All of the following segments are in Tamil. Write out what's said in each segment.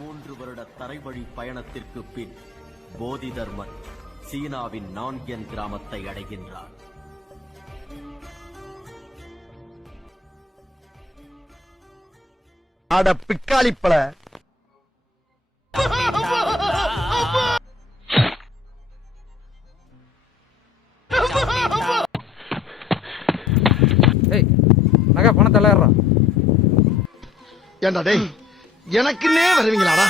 3 வருட தரைவழி பயணத்திற்கு பின் போதி தர்மன் சீனாவின் நான்கியன் கிராமத்தை அடைகின்றார். அட பிக்காளிப்பழ நகை பணம் தள்ளாடுறான். ஏண்டா டேய், எனக்குன்னே வருவீங்களாடா?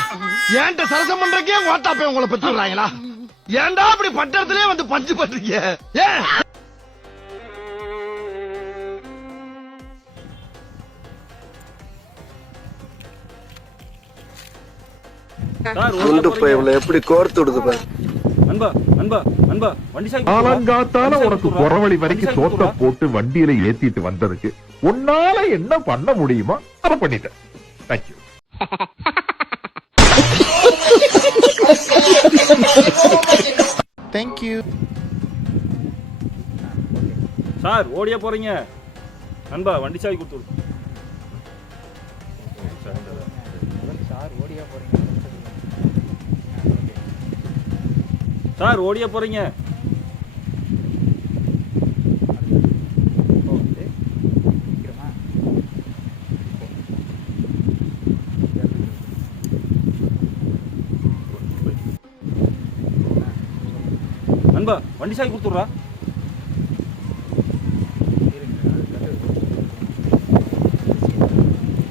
ஏன்ட்ட சரசம் பண்றக்கே ஓட்டாப்பே உங்களை பெற்று விடுறாங்களா? ஏன்டா அப்படி பட்டத்திலே வந்து பஞ்சு பண்றீங்க? ஏன் எப்படி கோர்த்து விடுது பாரு. ஆலங்காத்தால உனக்கு குறவழி வரைக்கும் சோத்த போட்டு வண்டியில ஏத்திட்டு வந்ததுக்கு உன்னால என்ன பண்ண முடியுமோ அதை பண்ணிட்டேன். தேங்க்யூ. Thank you sir. ஓடியா போறீங்க நண்பா? வண்டி சாவி கொடுத்து சார் ஓடியா போறீங்க சார். ஓடியா போறீங்க? நண்பா வண்டி சாவி கொடுத்துட்றா.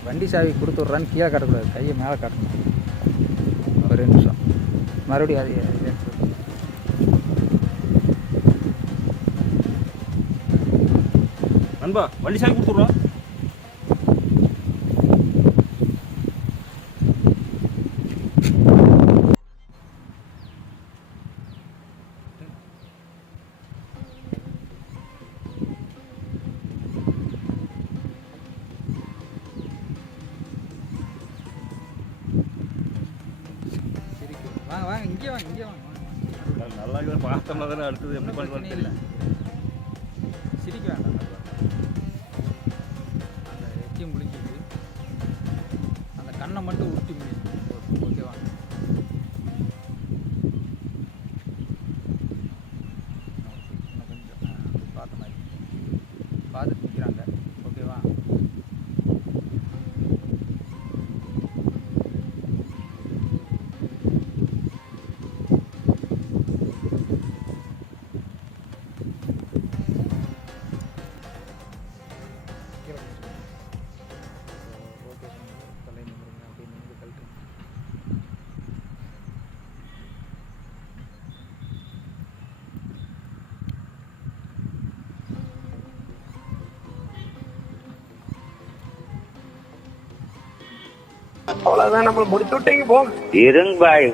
வண்டி சாவி கொடுத்துட்றான்னு கீழே காட்டக்கூடாது, கையை மேலே காட்டணும். ஒரு நிமிஷம் மறுபடியும் அது நண்பா வண்டி சாவி கொடுத்துட்றா. வாங்க வாங்க, இங்கே வாங்க, இங்கே வாங்க. நல்லா பார்த்தோம்னா தானே அடுத்தது எப்படி பண்ணுவான்னு தெரியல. சிரிக்க வேண்டாம். அந்த எச்சியும் முடிஞ்சுது, அந்த கண்ணை மட்டும் உருட்டி முடியுது. ஓகேவா? இன்னும் கொஞ்சம் பார்த்த மாதிரி பார்த்துட்டு நிற்கிறாங்க. ஓகேவா? அவ்வளவுதான், நம்ம முடிச்சு விட்டீங்க போங்க. இருங்க பாய்.